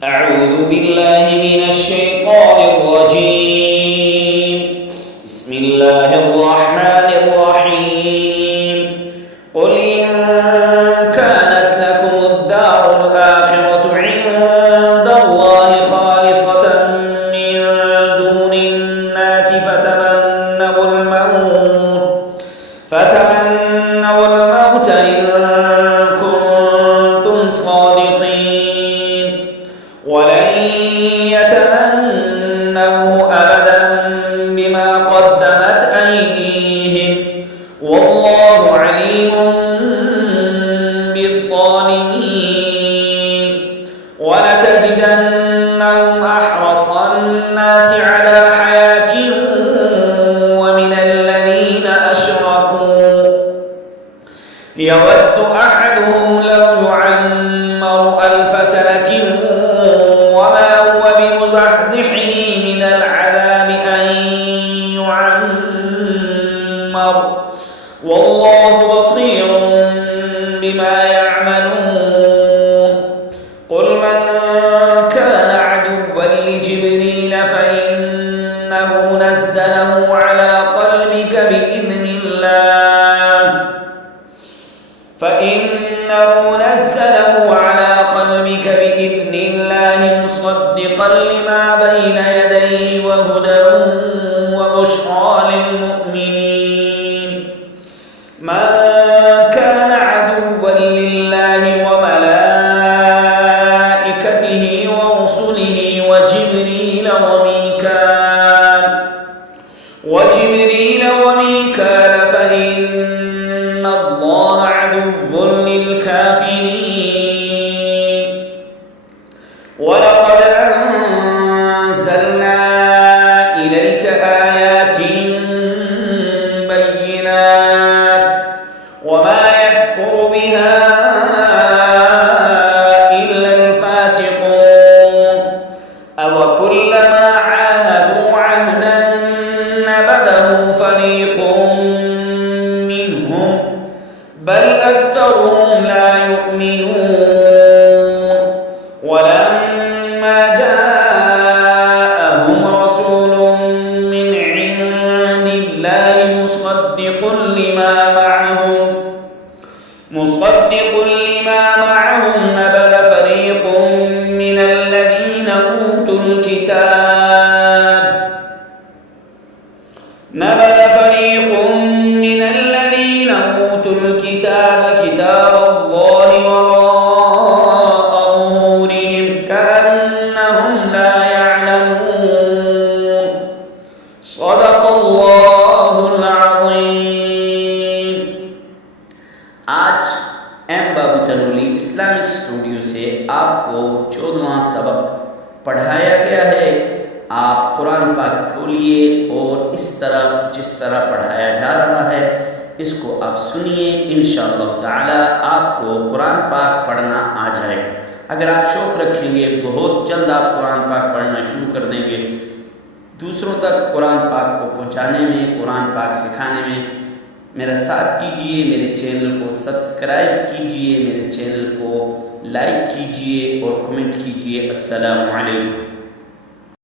أعوذ بالله من الشيطان الرجيم. بسم الله الرحمن الرحيم. قل إن كانت لكم الدار الآخرة عند الله خالصة من دون الناس فتمنوا الموت إن كنتم صادقين ولن يتمنوه أبدا بما قدمت أيديهم والله عليم بالظالمين. ولتجدنهم أحرص الناس على حياة ومن الذين أشركوا يود أحدهم لو يعمر 1000 سنة وما هو بمزحزحه من العذاب أن يعمر والله بصير بما يعملون. قل من كان عدوا لجبريل فإنه نزله على قلبك بإذن الله مصدقا لما بين يديه وهدى وبشرى للمؤمنين. من كان عدوا لله وملائكته ورسله وجبريل وميكال فإن الله عدو للكافرين. ولقد أنزلنا إليك آيات بينات وما يكفر بها إلا الفاسقون. أوكلما عاهدوا عهدا نبذه فريق منهم بل أكثرهم لا يؤمنون. ولما جاءهم رسول من عند الله مصدق لما معهم نبذ فريق من الذين أوتوا الكتاب كتاب الله وراء ظهورهم كأنهم لا يعلمون. صدق الله العظيم. आज एम बाबू Tanoli Islamic studio से आपको 14वां सबक पढ़ाया गया है। आप कुरान पाक खोलिए और जिस तरह पढ़ाया जा रहा है इसको आप सुनिए। इंशाअल्लाह ताला आपको कुरान पाक पढ़ना आ जाए। अगर आप शौक़ रखेंगे बहुत जल्द आप कुरान पाक पढ़ना शुरू कर देंगे। दूसरों तक कुरान पाक को पहुँचाने में, कुरान पाक सिखाने में मेरा साथ कीजिए। मेरे चैनल को सब्सक्राइब कीजिए, मेरे चैनल को लाइक कीजिए और कमेंट कीजिए। अस्सलामु अलैकुम।